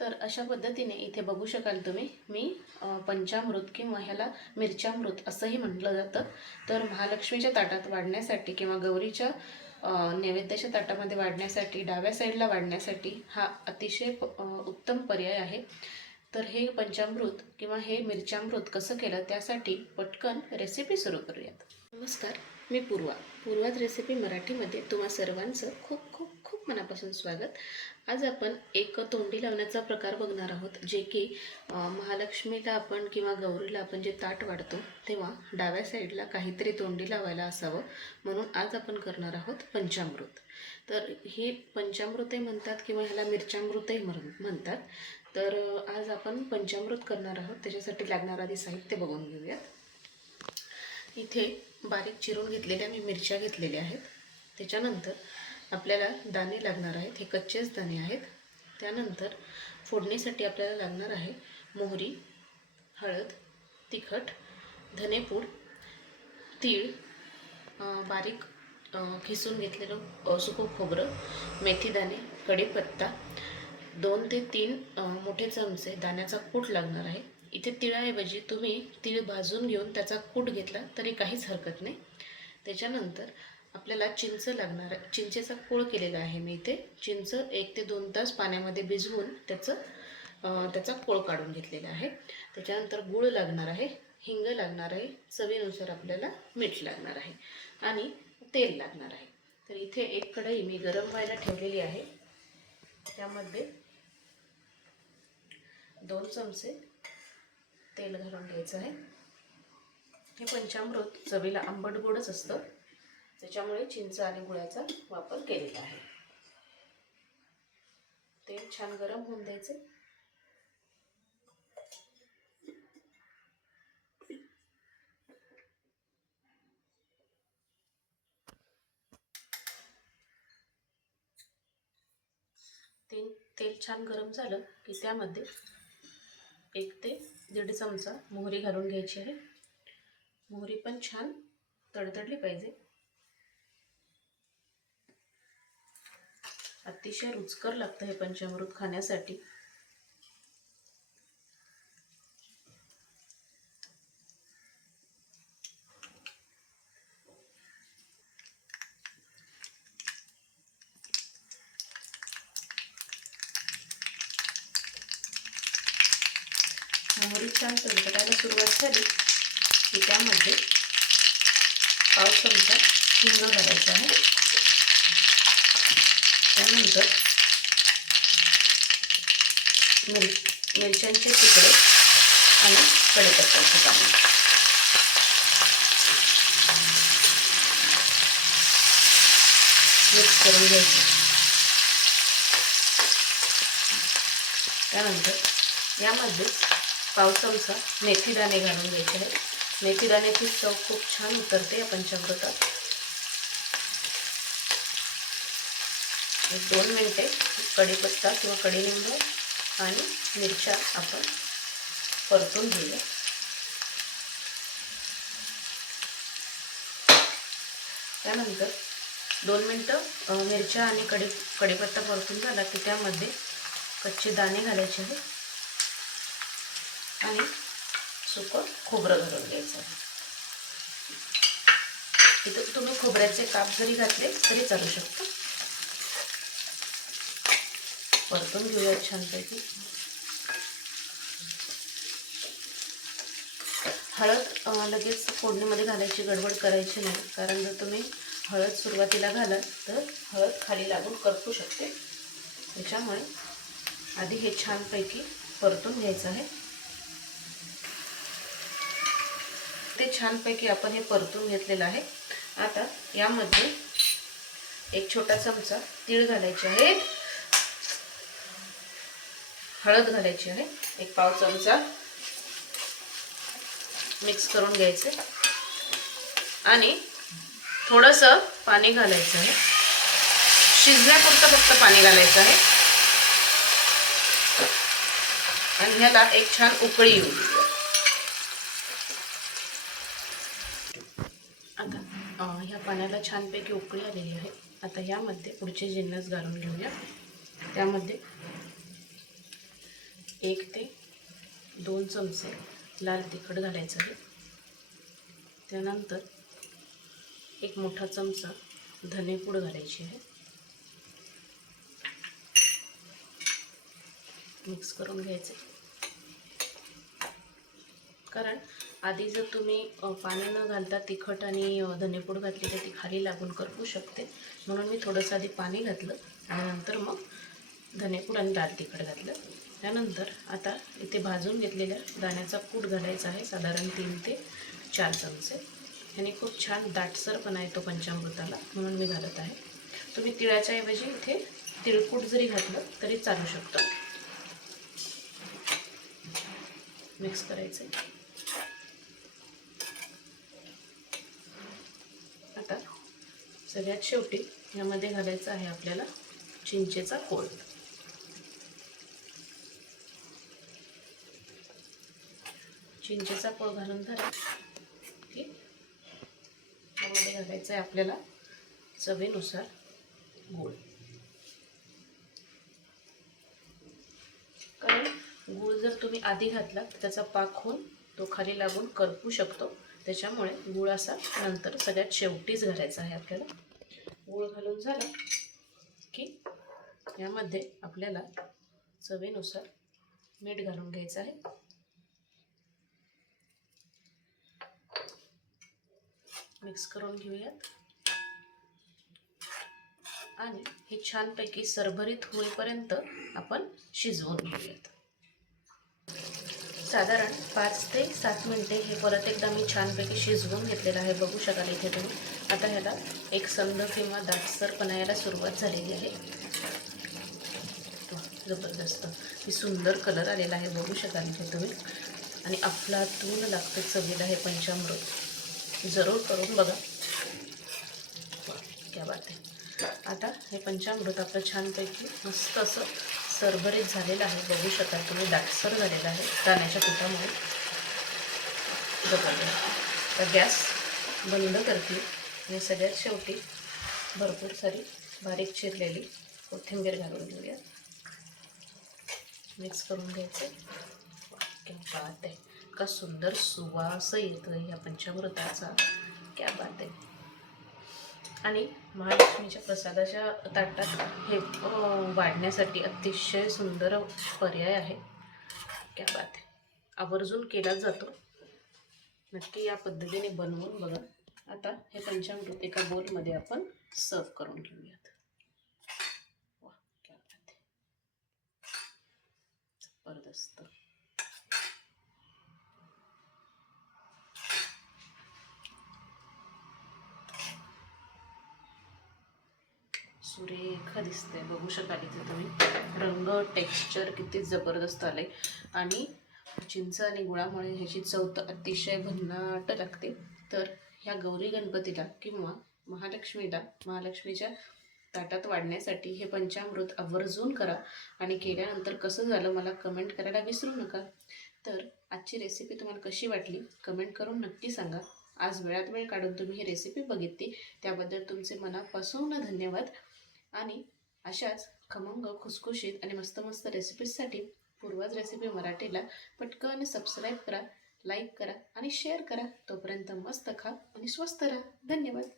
तर अशा पद्धतीने इथे बघू शकाल तुम्ही. मी पंचामृत किंवा ह्याला मिरच्यामृत असंही म्हटलं जातं. तर महालक्ष्मीच्या ताटात वाढण्यासाठी किंवा गौरीच्या नैवेद्याच्या ताटामध्ये वाढण्यासाठी डाव्या साईडला वाढण्यासाठी हा अतिशय प- उत्तम पर्याय आहे. तर हे पंचामृत किंवा हे मिरच्यामृत कसं केलं त्यासाठी पटकन रेसिपी सुरू करूयात. नमस्कार मी पूर्वा. पूर्वात रेसिपी मराठीमध्ये तुम्हा सर्वांचं खूप खूप मनापासून स्वागत. आज आपण एक तोंडी लावण्याचा प्रकार बघणार आहोत जे की महालक्ष्मीला आपण किंवा गौरीला आपण जे ताट वाढतो तेव्हा डाव्या साईडला काहीतरी तोंडी लावायला असावं म्हणून आज आपण करणार आहोत पंचामृत. तर हे पंचामृतही म्हणतात किंवा ह्याला मिरच्यामृतही म्हणतात. तर आज आपण पंचामृत करणार आहोत त्याच्यासाठी लागणारं आधी साहित्य बघून घेऊयात. इथे बारीक चिरून घेतलेल्या मी मिरच्या घेतलेल्या आहेत. त्याच्यानंतर आपल्याला दाणे लागणार आहेत. हे कच्चेच दाणे आहेत. त्यानंतर फोडणीसाठी आपल्याला लागणार आहे मोहरी हळद तिखट धनेपूड तीळ बारीक खिसून घेतलेलं सुकं खोबरं मेथीदाणे कढीपत्ता दोन ते तीन मोठे चमचे दाण्याचा कूट लागणार आहे. इथे तिळाऐवजी तुम्ही तीळ भाजून घेऊन त्याचा कूट घेतला तरी काहीच हरकत नाही. त्याच्यानंतर आपल्याला चिंच लागणार आहे चिंचेचा कोळ केलेला आहे मी इथे. चिंच एक ते दोन तास पाण्यामध्ये भिजवून त्याचं त्याचा कोळ काढून घेतलेला आहे. त्याच्यानंतर गूळ लागणार आहे हिंग लागणार आहे चवीनुसार आपल्याला मीठ लागणार आहे आणि तेल लागणार आहे. तर इथे एक कढई मी गरम व्हायला ठेवलेली आहे. त्यामध्ये दोन चमचे तेल घालून घ्यायचं आहे. हे पंचामृत चवीला आंबट गोडच असतं. त्याच्यामुळे चिंच आणि गुळाचा वापर केलेला आहे. तेल छान गरम होऊन द्यायचे. तेल तेल छान गरम झालं की त्यामध्ये एक ते दीड चमचा मोहरी घालून घ्यायची आहे. मोहरी पण छान तडतडली पाहिजे. अतिशय रुचकर लागतं हे पंचामृत खाण्यासाठी. मोहरी छान तडतडायला सुरुवात झाली की त्यामध्ये पाव चमचा हिंग घालायचा आहे. त्यानंतर मिर मिरच्यांचे तुकडे आणि कढीपत्त्याचे पाणी मिक्स करून घ्यायचं. त्यानंतर यामध्ये पाव चमचा मेथीदाणे घालून घ्यायचे आहेत. मेथीदाण्याची चव खूप छान उतरते या पंचामृतात. एक दोन मिनटे कढीपत्ता किंवा कढीलिंब आणि मिरच्या आपण परतून घेऊया. त्यानंतर दोन मिनटं मिरच्या आणि कढी कढीपत्ता परतून झाला की त्यामध्ये कच्चे दाणे घालायचे आहेत आणि सुकं खोबरं घालून घ्यायचं आहे. इथं तुम्ही खोबऱ्याचे काप जरी घातले तरी चालू शकता. परतून घेऊयात छानपैकी हळद लगेच फोडणीमध्ये घालायची गडबड करायची नाही. कारण जर तुम्ही हळद सुरुवातीला घालाल तर हळद खाली लागून करपू शकते. त्याच्यामुळे आधी हे छानपैकी परतून घ्यायचं आहे. ते छानपैकी आपण हे परतून घेतलेलं आहे. आता यामध्ये एक छोटा चमचा तीळ घालायचे आहेत हळद घालायची आहे. एक पाव चमचा मिक्स करून घ्यायचे. आणि थोडंसं पाणी घालायचं आहे. शिजण्यापुरतं फक्त पाणी घालायचं आहे. आणि ह्याला एक छान उकळी येऊ आता ह्या पाण्याला छानपैकी उकळी आलेली आहे. आता ह्यामध्ये पुढचे जिन्नस घालून घेऊया. त्यामध्ये एक ते दोन चमचे लाल तिखट घालायचं आहे. त्यानंतर एक मोठा चमचा धनेपूड घालायची आहे. मिक्स करून घ्यायचे कारण आधी जर तुम्ही पाणी न घालता तिखट आणि धनेपूड घातली तर ती खाली लागून करपू शकते. म्हणून मी थोडंसं आधी पाणी घातलं आणि नंतर मग धनेपूड आणि लाल तिखट घातलं. त्यानंतर आता इथे भाजून घेतलेल्या दाण्याचा कूट घालायचा आहे साधारण तीन ते चार चमचे. ह्याने खूप छान दाटसरपणा येतो पंचामृताला म्हणून मी घालत आहे. तुम्ही तिळाच्या ऐवजी इथे तिळकूट जरी घातलं तरी चालू शकतो. मिक्स करायचं आता सगळ्यात शेवटी यामध्ये घालायचं आहे आपल्याला चिंचेचा कोळ. चिंचेचा पळ घालून झाला की त्यामध्ये घालायचं आहे आपल्याला चवीनुसार. गूळ. कारण गूळ जर तुम्ही आधी घातला तर त्याचा पाक होऊन तो खाली लागून करपू शकतो. त्याच्यामुळे गूळ असा नंतर सगळ्यात शेवटीच घालायचा आहे आपल्याला. गूळ घालून झाला की यामध्ये आपल्याला चवीनुसार मीठ घालून घ्यायचं आहे. मिक्स करून घेऊयात. आणि हे छानपैकी सरभरीत होईपर्यंत आपण शिजवून घेऊयात. साधारण पाच ते सात मिनिटे हे परत एकदा मी छानपैकी शिजवून घेतलेलं आहे. बघू शकाल इथे तुम्ही. आता ह्याला एक संध किंवा दाटसरपणा याला सुरुवात झालेली आहे. जबरदस्त. ही सुंदर कलर आलेला आहे. बघू शकाल इथे तुम्ही. आणि अफलातून लागतं चवीला हे पंचामृत. जरूर करून बघा. वा, बात आता हे पंचामृत आपलं छानपैकी मस्त असं सरभरीत झालेलं आहे. बघू शकता तुम्ही दाटसर झालेलं आहे दाण्याच्या पिठामुळे. बघा तर गॅस बंद करते. आणि सगळ्यात शेवटी भरपूर सारी बारीक चिरलेली कोथिंबीर घालून घेऊया. मिक्स करून घ्यायचं. बात आहे. इतका सुंदर सुवास येतो या पंचामृताचा. क्या बात आहे. आणि महालक्ष्मीच्या प्रसादाच्या ताटात हे वाढण्यासाठी अतिशय सुंदर पर्याय आहे. क्या बात आहे. आवर्जून केला जातो. नक्की या पद्धतीने बनवून बघा. आता हे पंचामृत एका बोलमध्ये आपण सर्व करून घेऊयात. वा आहे. जबरदस्त. सुरेख दिसते. बघू शकाल इथे तुम्ही. रंग टेक्स्चर किती जबरदस्त आले आणि चिंच आणि गुळामुळे ह्याची चव तर अतिशय भन्नाट लागते. तर ह्या गौरी गणपतीला किंवा महालक्ष्मीला महालक्ष्मीच्या ताटात वाढण्यासाठी हे पंचामृत आवर्जून करा. आणि केल्यानंतर कसं झालं मला कमेंट करायला विसरू नका. तर आजची रेसिपी तुम्हाला कशी वाटली? कमेंट करून नक्की सांगा. आज वेळात वेळ काढून तुम्ही ही रेसिपी बघितली. त्याबद्दल तुमचे मनापासून धन्यवाद. आणि अशाच खमंग खुसखुशीत आणि मस्त मस्त रेसिपीजसाठी पूर्वज रेसिपी मराठीला पटकन सबस्क्राईब करा लाईक करा आणि शेअर करा. तोपर्यंत मस्त खा आणि स्वस्त राहा. धन्यवाद.